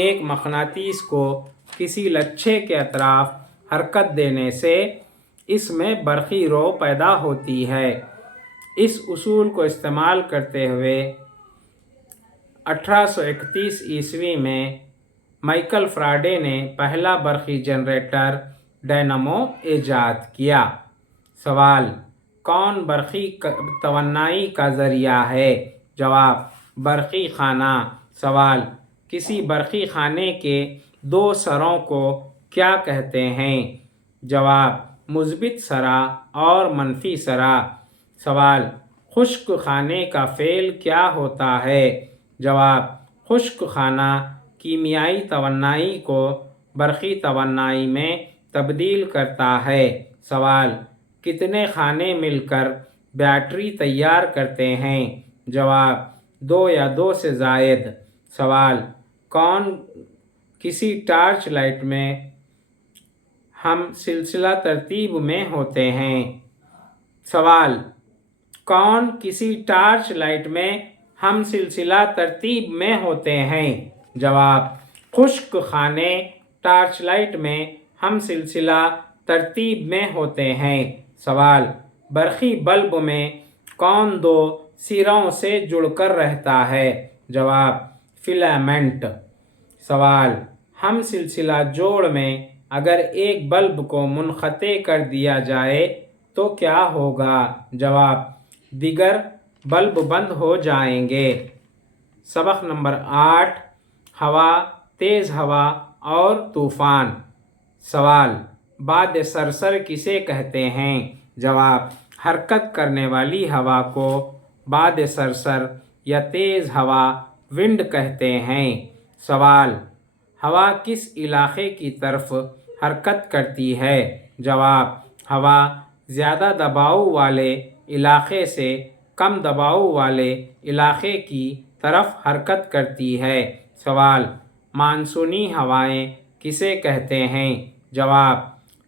ایک مقناطیس کو کسی لچھے کے اطراف حرکت دینے سے اس میں برقی رو پیدا ہوتی ہے۔ اس اصول کو استعمال کرتے ہوئے 1831 عیسوی میں مائیکل فراڈے نے پہلا برقی جنریٹر ڈائنامو ایجاد کیا۔ سوال: کون برقی توانائی کا ذریعہ ہے؟ جواب: برقی خانہ۔ سوال: کسی برقی خانے کے دو سروں کو کیا کہتے ہیں؟ جواب: مثبت سرا اور منفی سرا۔ سوال: خشک خانے کا فعل کیا ہوتا ہے؟ جواب: خشک خانہ کیمیائی توانائی کو برقی توانائی میں تبدیل کرتا ہے۔ سوال: کتنے خانے مل کر بیٹری تیار کرتے ہیں؟ جواب: دو یا دو سے زائد۔ سوال: کون کسی ٹارچ لائٹ میں ہم سلسلہ ترتیب میں ہوتے ہیں؟ سوال: کون کسی ٹارچ لائٹ میں ہم سلسلہ ترتیب میں ہوتے ہیں؟ جواب: خشک خانے ٹارچ لائٹ میں ہم سلسلہ ترتیب میں ہوتے ہیں۔ سوال: برقی بلب میں کون دو سروں سے جڑ کر رہتا ہے؟ جواب: فلامنٹ۔ سوال: ہم سلسلہ جوڑ میں اگر ایک بلب کو منقطع کر دیا جائے تو کیا ہوگا؟ جواب: دیگر بلب بند ہو جائیں گے۔ سبق نمبر 8: ہوا، تیز ہوا اور طوفان۔ سوال: باد صرصر کسے کہتے ہیں؟ جواب: حرکت کرنے والی ہوا کو باد صرصر یا تیز ہوا ونڈ کہتے ہیں۔ سوال: ہوا کس علاقے کی طرف حرکت کرتی ہے؟ جواب: ہوا زیادہ دباؤ والے علاقے سے کم دباؤ والے علاقے کی طرف حرکت کرتی ہے۔ سوال: مانسونی ہوائیں کسے کہتے ہیں؟ جواب: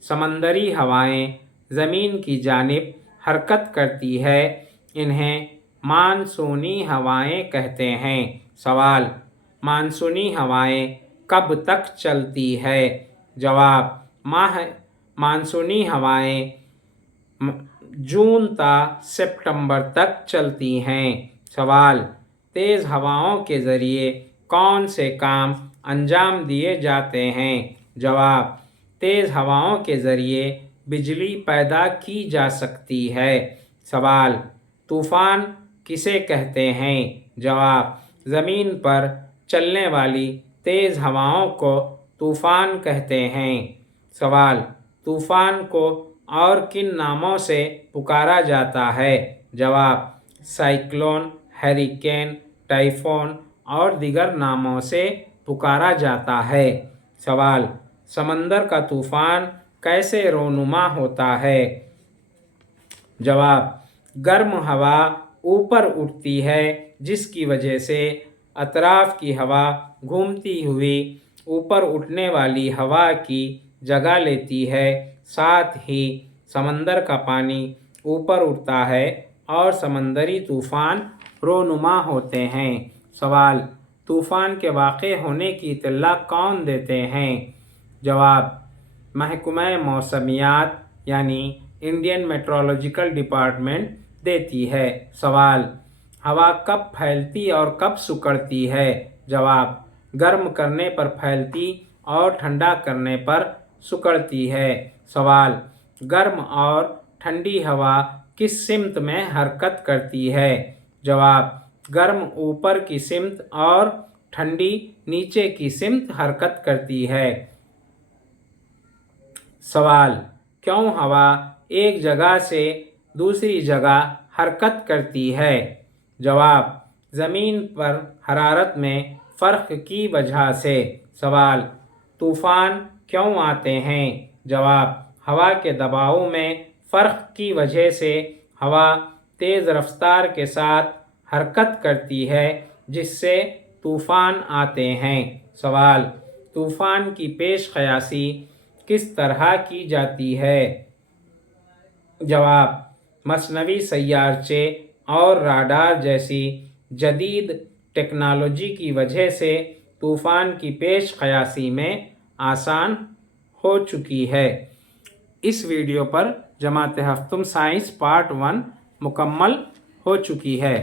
سمندری ہوائیں زمین کی جانب حرکت کرتی ہے، انہیں مانسونی ہوائیں کہتے ہیں۔ سوال: مانسونی ہوائیں کب تک چلتی ہے؟ جواب: مانسونی ہوائیں جون تا ستمبر تک چلتی ہیں۔ سوال: تیز ہواؤں کے ذریعے کون سے کام انجام دیے جاتے ہیں؟ جواب: تیز ہواؤں کے ذریعے بجلی پیدا کی جا سکتی ہے۔ سوال: طوفان کسے کہتے ہیں؟ جواب: زمین پر چلنے والی تیز ہواؤں کو طوفان کہتے ہیں۔ سوال: طوفان کو اور کن ناموں سے پکارا جاتا ہے؟ جواب: سائیکلون، ہریکین، ٹائفون اور دیگر ناموں سے پکارا جاتا ہے۔ سوال: سمندر کا طوفان کیسے رونما ہوتا ہے؟ جواب: گرم ہوا اوپر اٹھتی ہے جس کی وجہ سے اطراف کی ہوا گھومتی ہوئی اوپر اٹھنے والی ہوا کی جگہ لیتی ہے، ساتھ ہی سمندر کا پانی اوپر اٹھتا ہے اور سمندری طوفان رونما ہوتے ہیں۔ سوال: طوفان کے واقع ہونے کی اطلاع کون دیتے ہیں؟ جواب: محکمہ موسمیات یعنی انڈین میٹرولوجیکل ڈپارٹمنٹ دیتی ہے۔ سوال: ہوا کب پھیلتی اور کب سکڑتی ہے؟ جواب: گرم کرنے پر پھیلتی اور ٹھنڈا کرنے پر سکڑتی ہے۔ سوال: گرم اور ٹھنڈی ہوا کس سمت میں حرکت کرتی ہے؟ جواب: گرم اوپر کی سمت اور ٹھنڈی نیچے کی سمت حرکت کرتی ہے۔ سوال: کیوں ہوا ایک جگہ سے دوسری جگہ حرکت کرتی ہے؟ جواب: زمین پر حرارت میں فرق کی وجہ سے۔ سوال: طوفان کیوں آتے ہیں؟ جواب: ہوا کے دباؤ میں فرق کی وجہ سے ہوا تیز رفتار کے ساتھ حرکت کرتی ہے جس سے طوفان آتے ہیں۔ سوال: طوفان کی پیش قیاسی کس طرح کی جاتی ہے؟ جواب: مصنوعی سیارچے اور راڈار جیسی جدید ٹیکنالوجی کی وجہ سے طوفان کی پیش قیاسی میں آسان ہو چکی ہے۔ اس ویڈیو پر جماعت ہفتم سائنس پارٹ 1 مکمل ہو چکی ہے۔